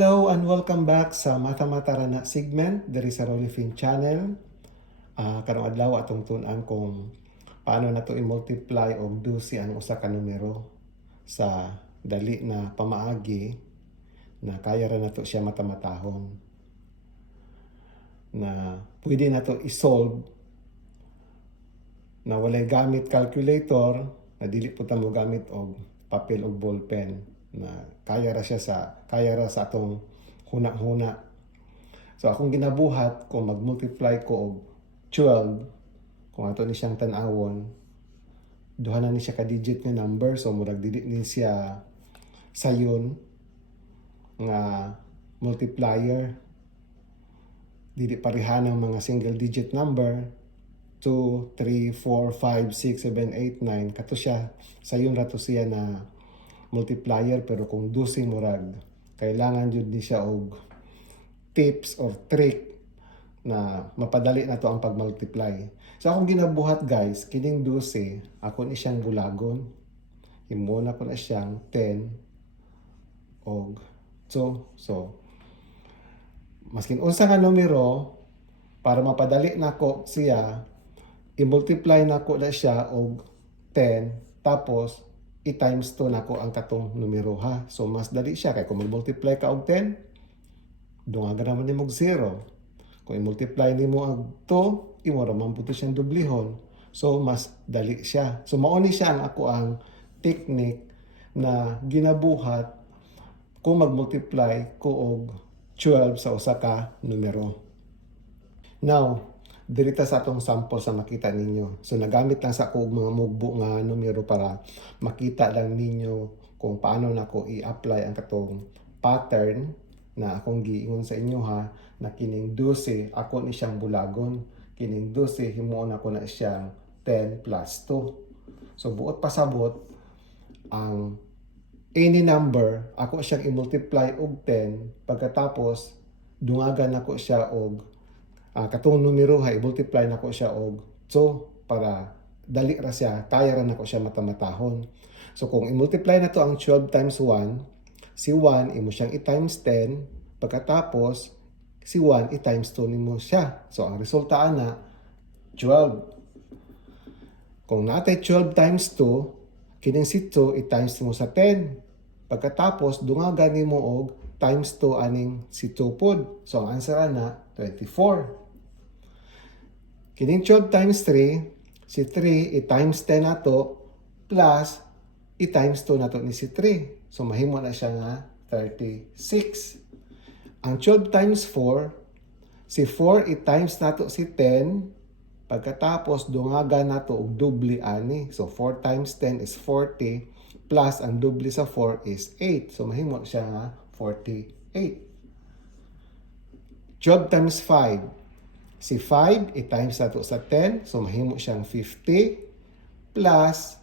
Hello and welcome back sa Mata-Mata Rana segment diri sa Rollyfin channel. Karong adlaw atong tun-an kung paano nato i-multiply og 12 ang usa ka numero sa dali na pamaagi na kaya ra nato siya mata-matahon. Na pwede nato i-solve na walay gamit calculator, na dili po ta mo gamit og papel og ballpen, na kaya ra sa atong huna-huna. So akong ginabuhat kung mag-multiply ko og 12, kung ato ni siyang tan-awon, duha na ni siya ka digit nga number, so murag dili ni siya sayon nga multiplier. Dili pareha ng mga single digit number 2, 3, 4, 5, 6, 7, 8, 9. Kato siya sayon ra to siya na multiplier, pero kung 12 murag kailangan jud ni siya og tips or trick na mapadali na to ang pag-multiply. So akong ginabuhat guys, kining 12 ako ni siyang bulagon. Himuna ko na siyang 10 og 2. So maskin unsa nga numero, para mapadali nako siya, i-multiply nako na siya og 10, tapos i-times 2 nako ang katong numero ha. So mas dali siya kay kung mag-multiply ka og 10, dungagan naman nimo og 0. Kung i-multiply nimo og 2, imo ra man puto siyang dublihon. So mas dali siya. So mao ni siya ang technique na ginabuhat kung mag-multiply ko og 12 sa usa ka numero. Now, dirita sa atong sample sa makita ninyo. So nagamit lang sa ako mga mugbo nga numero para makita lang ninyo kung paano nako i-apply ang katong pattern na akong giingon sa inyo ha, na kining 12 ako ni siyang bulagon, kining 12 himuon ako na siyang 10 plus 2. So buot pasabot ang any number ako siyang i-multiply og 10, pagkatapos dungagan ako siya og katong numero ha, i-multiply nako siya og 2 para dali ra siya, kaya ra nako siya matamatahon. So kung i-multiply na to ang 12 times 1, si 1 imo siyang i-times 10, pagkatapos si 1 i-times 2 nimo siya. So ang resulta ana 12. Kung natay 12 times 2, kining si 2 i-times mo sa 10, pagkatapos dungagan nimo og times 2 aning si 2 pod. So ang answer ana 24. Kining 12 times 3, si 3 i-times 10 nato plus i-times 2 nato ni si 3. So mahimo na siya nga 36. Ang 12 times 4, si 4 i-times nato si 10, pagkatapos dungagan nato og doble ani. So 4 times 10 is 40 plus ang doble sa 4 is 8. So mahimo siya nga 48. 12 times 5, si 5 i-times nato sa 10, so mahimo siyang 50 plus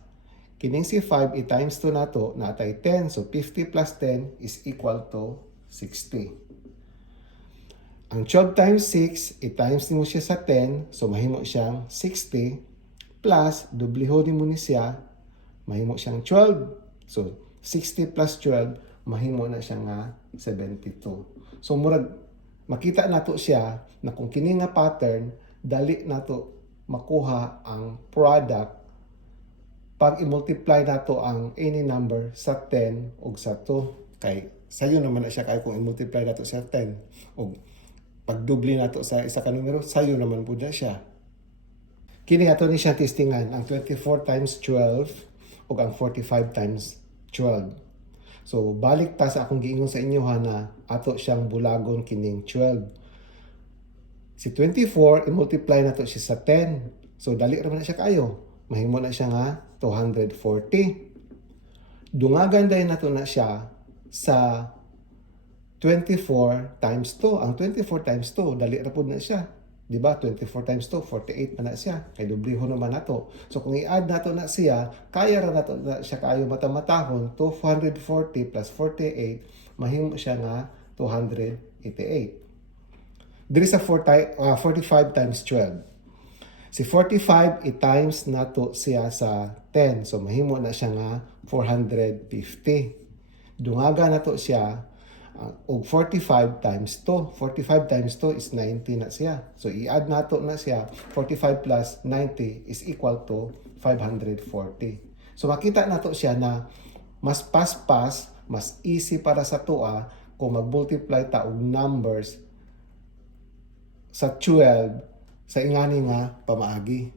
kining si 5 i-times 2 nato natay 10, so 50 plus 10 is equal to 60. Ang 12 times 6 i-times nimo siya sa 10, so mahimo siyang 60 plus dubliho nimo ni siya, mahimo siyang 12. So 60 plus 12 mahimo na siya nga 72. So murag makita nato siya na kung kini nga pattern, dali nato makuha ang product pag i-multiply nato ang any number sa 10 ug sa 2. Kay sayo naman na siya kay kung i-multiply nato sa 10 ug pag doble nato sa isa ka numero, sayo naman pud na siya. Kini ato ni siya testingan ang 24 times 12 ug ang 45 times 12. So balik ta sa akong giingon sa inyo ha, na ato siyang bulagon kining 12. Si 24 i-multiply nato siya sa 10. So dali ra man na siya kayo. Mahimo na siya nga 240. Dungagan dahil nato na siya sa 24 times 2. Ang 24 times 2 dali ra pud na siya. Di ba? 24 times 2, 48 pa na siya. Kay dubliho naman nato. So kung i-add nato na siya, kaya ra nato na siya kayo matamatahon. 240 plus 48, mahimo siya nga 288. Diri sa 45 times 12. Si 45 i-times nato siya sa 10. So mahimo na siya nga 450. Dungaga nato siya og 45 times 2. 45 times 2 is 90 na siya. So i-add nato na siya. 45 plus 90 is equal to 540. So makita nato siya na mas pas-pas, mas easy para sa tua kung mag-multiply ta og numbers sa 12 sa ingani nga pamaagi.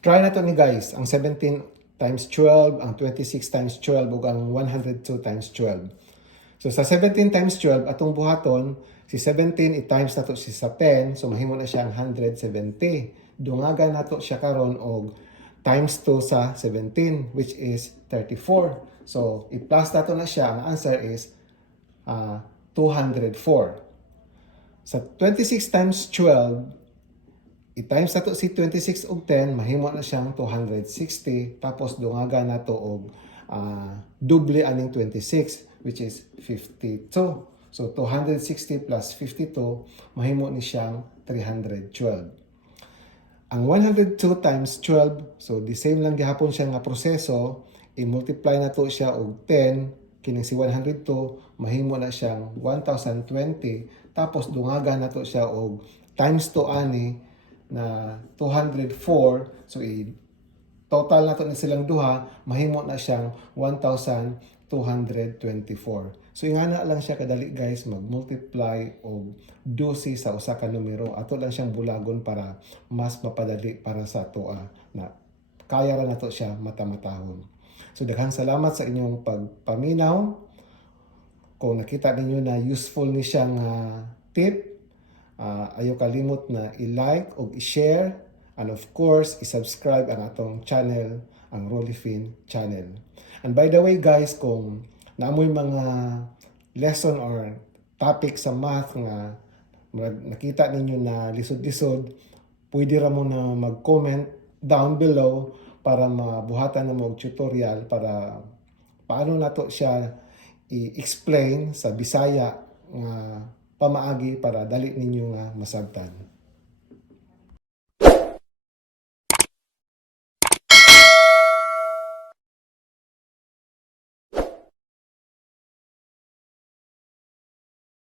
Try na to ni guys, ang 17 times 12, ang 26 times 12, ug ang 102 times 12. So sa 17 times 12, atong buhaton, si 17 i-times na to si sa 10, so mahimo na siya ang 170. Dungagan na to siya karon og times 2 sa 17, which is 34. So i-plus na to na siya, ang answer is 204. Sa 26 times 12, i-times na to si 26 og 10, mahimo na siyang 260. Tapos dungaga na to og double aning 26, which is 52. So 260 plus 52, mahimo ni siyang 312. Ang 102 times 12, so the same lang gihapon siya nga proseso, i-multiply na to siya og 10, kining si 102, mahimo na siyang 1020. Tapos dungaga na to siya og times 2 ani na 204. So total na to ni silang duha, mahimo na siyang 1224. So ingana lang siya kadali guys mag-multiply og 12 sa usa ka numero. Ato lang siyang bulagon para mas mapadali para sa tua na kaya ra nato siya matamatahon. So daghang salamat sa inyong pagpaminaw. Kung nakita ninyo na useful ni siyang tip, ayaw kalimot na i-like o i-share, and of course, i-subscribe ang atong channel, ang Rollyfin channel. And by the way guys, kung naamoy mga lesson or topic sa math nga nakita ninyo na lisod-lisod, pwede ra mo na mag-comment down below para mabuhatan na mo og tutorial para paano nato siya i-explain sa Bisaya nga pamaagi para dali ninyo nga masabtan.